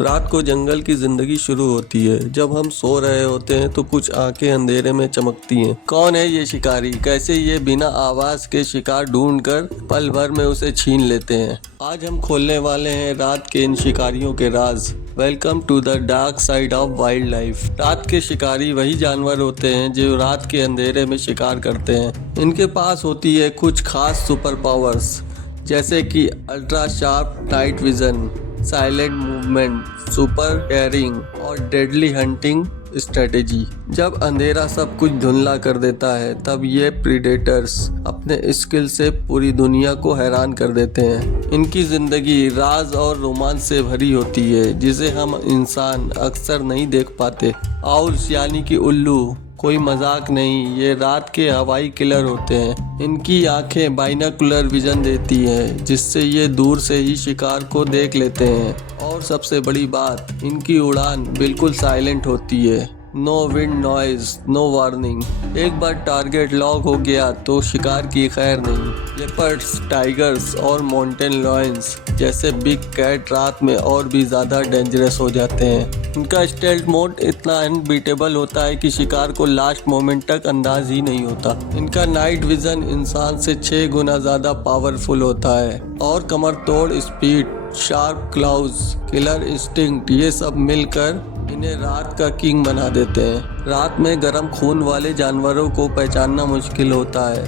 रात को जंगल की जिंदगी शुरू होती है। जब हम सो रहे होते हैं तो कुछ आंखें अंधेरे में चमकती हैं। कौन है ये शिकारी? कैसे ये बिना आवाज के शिकार ढूंढकर पल भर में उसे छीन लेते हैं? आज हम खोलने वाले हैं रात के इन शिकारियों के राज। Welcome to the dark side of wild life. रात के शिकारी वही जानवर होते हैं जो रात के अंधेरे में शिकार करते हैं। इनके पास होती है कुछ खास सुपर पावर्स, जैसे कि ultra sharp night vision, silent movement, super hearing और डेडली हंटिंग स्ट्रेटेजी। जब अंधेरा सब कुछ धुंधला कर देता है तब ये प्रीडेटर्स अपने स्किल से पूरी दुनिया को हैरान कर देते हैं। इनकी जिंदगी राज और रोमांच से भरी होती है जिसे हम इंसान अक्सर नहीं देख पाते। आउल्स यानी कि उल्लू कोई मजाक नहीं, ये रात के हवाई किलर होते हैं। इनकी आंखें बाइनोकुलर विजन देती हैं जिससे ये दूर से ही शिकार को देख लेते हैं। और सबसे बड़ी बात, इनकी उड़ान बिल्कुल साइलेंट होती है। No wind noise, no warning. एक बार टारगेट लॉक हो गया तो शिकार की खैर नहीं। लेपर्ड्स, टाइगर्स और माउंटेन लॉयंस जैसे बिग कैट रात में और भी ज़्यादा डेंजरस हो जाते हैं। इनका स्टेल्थ मोड इतना अनबीटेबल होता है कि शिकार को लास्ट मोमेंट तक अंदाज ही नहीं होता। इनका नाइट विजन इंसान से 6 गुना ज़्यादा पावरफुल होता है और कमर तोड़ speed, sharp claws, killer instinct, ये सब मिलकर इन्हें रात का किंग बना देते हैं। रात में गर्म खून वाले जानवरों को पहचानना मुश्किल होता है,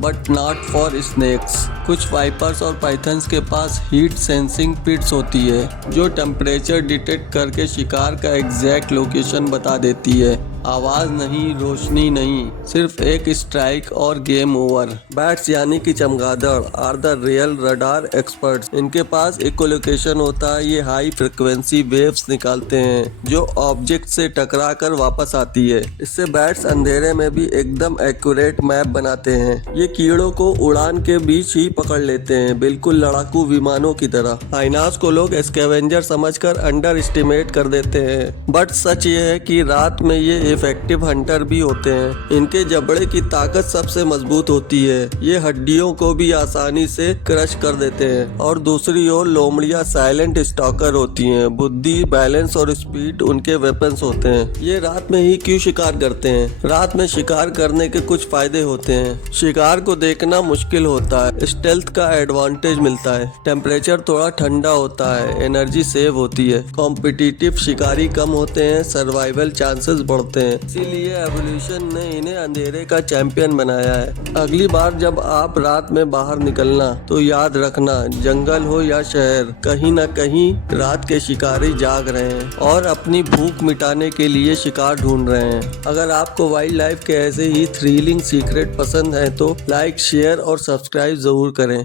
बट नॉट फॉर स्नेक्स। कुछ वाइपर्स और पाइथन्स के पास हीट सेंसिंग पिट्स होती है जो टेम्परेचर डिटेक्ट करके शिकार का एग्जैक्ट लोकेशन बता देती है। आवाज नहीं, रोशनी नहीं, सिर्फ एक स्ट्राइक और गेम ओवर। बैट्स यानी कि चमगादड़ are the real radar experts. इनके पास इकोलोकेशन होता है। ये हाई फ्रिक्वेंसी वेव्स निकालते हैं जो ऑब्जेक्ट से टकरा कर वापस आती है। इससे बैट्स अंधेरे में भी एकदम एक्यूरेट मैप बनाते हैं। ये कीड़ों को उड़ान के बीच ही पकड़ लेते हैं, बिल्कुल लड़ाकू विमानों की तरह। हाइनास को लोग स्कैवेंजर समझकर अंडर एस्टिमेट कर देते हैं, बट सच ये है कि रात में ये इफेक्टिव हंटर भी होते हैं। इनके जबड़े की ताकत सबसे मजबूत होती है। ये हड्डियों को भी आसानी से क्रश कर देते हैं। और दूसरी ओर लोमड़ियां साइलेंट स्टॉकर होती हैं। बुद्धि, बैलेंस और स्पीड उनके वेपन्स होते हैं। ये रात में ही क्यों शिकार करते हैं? रात में शिकार करने के कुछ फायदे होते हैं। शिकार को देखना मुश्किल होता है, स्टेल्थ का एडवांटेज मिलता है, टेम्परेचर थोड़ा ठंडा होता है, एनर्जी सेव होती है, कॉम्पिटिटिव शिकारी कम होते हैं, सर्वाइवल चांसेस बढ़ते हैं। इसीलिए एवोल्यूशन ने इन्हें अंधेरे का चैंपियन बनाया है। अगली बार जब आप रात में बाहर निकलना तो याद रखना, जंगल हो या शहर, कहीं ना कहीं रात के शिकारी जाग रहे हैं और अपनी भूख मिटाने के लिए शिकार ढूंढ रहे हैं। अगर आपको वाइल्ड लाइफ के ऐसे ही थ्रिलिंग सीक्रेट पसंद है तो लाइक, शेयर और सब्सक्राइब जरूर करें।